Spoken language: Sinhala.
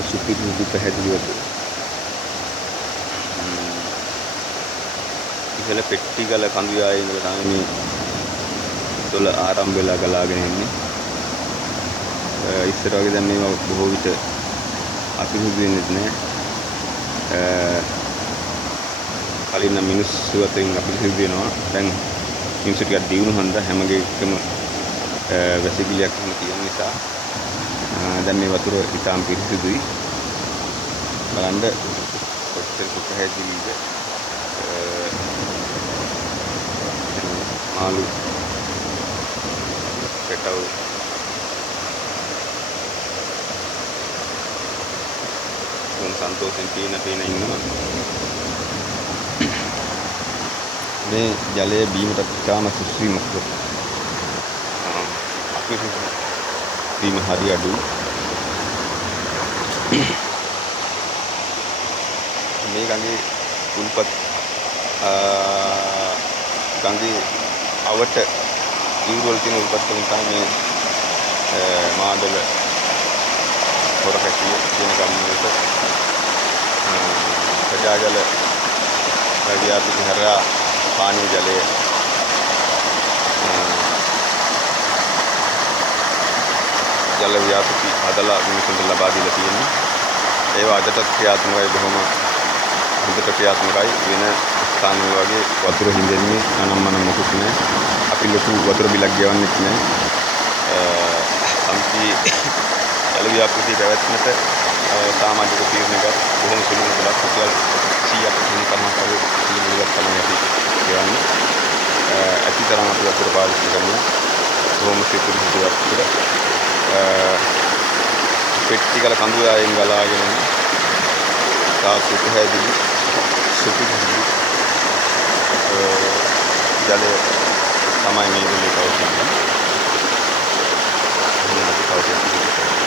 වෙන සුපිරි පැහැදිලිව ඉතල පෙට්ටිගල කඳු යායේ ඉඳලා තමයි මේ තොල ආරම්භ වෙලා ගලාගෙන එන්නේ. ඉස්සර වගේ දැන් මේවා බොහෝ විට අපිරිසිදු වෙන්නේ නැහැ. කලින් නම් මිනිස්සු අතරින් අපිරිසිදු වෙනවා. දැන් මිනිස්සු ටිකක් දියුණු හන්දා හැමගේ එකම වැසිකිළියක් වුණ තියෙන නිසා දැන් මේ වතුර ඉතාම පිරිසිදුයි. බලන්න කොච්චර පැහැදිලිද මාළු පැටව සන්තෝෂෙන් පීන ඉන්නවා. මේ ජලය බීමට ඉතාම සුසුමක් අපිරිසිදු වීම හරි අඩුයි. මේ ගඟේ උල්පත් ගඟේ අවට ඉවුරවල තියෙන උල්පත් වලින් තමයි මේ මාදල හොරකැටිය කියන ගම්වලට ප්‍රජාජල ව්‍යාපෘති හරහා පානීය ජලය ජල ව්‍යාපෘති හදලා මිනිසුන්ට ලබා දීලා තියෙනවා. ඒවා අදටත් ක්‍රියාත්මකයි, බොහොම හොඳට ක්‍රියාත්මකයි. වෙන ස්ථානවල වගේ වතුර හිඳෙන්නේ අනම්මන මොකුත් නැහැ. අපි ලොකු වතුර බිලක් ගෙවන්නෙත් නැහැ. සම්පී ජල ව්‍යාපෘති පැවැත්මට සමාජික තීරණයක් බොහොම සුළු මුදලක් රුපියල් 100ක් හිමිකරනවා වගේ තීරණයක් තමයි අපි ගෙවන්නේ. ඇතිතරම් අපි වතුර පාවිච්චි කරනවා. බොහොම සිතුරු වතුර පෙට්ටිගල කඳු යායෙන් ගලාගෙන යන තාසු පැහැදිලි සුපිරි ජලය තමයි මේ දෙලේ පවතින්නේ.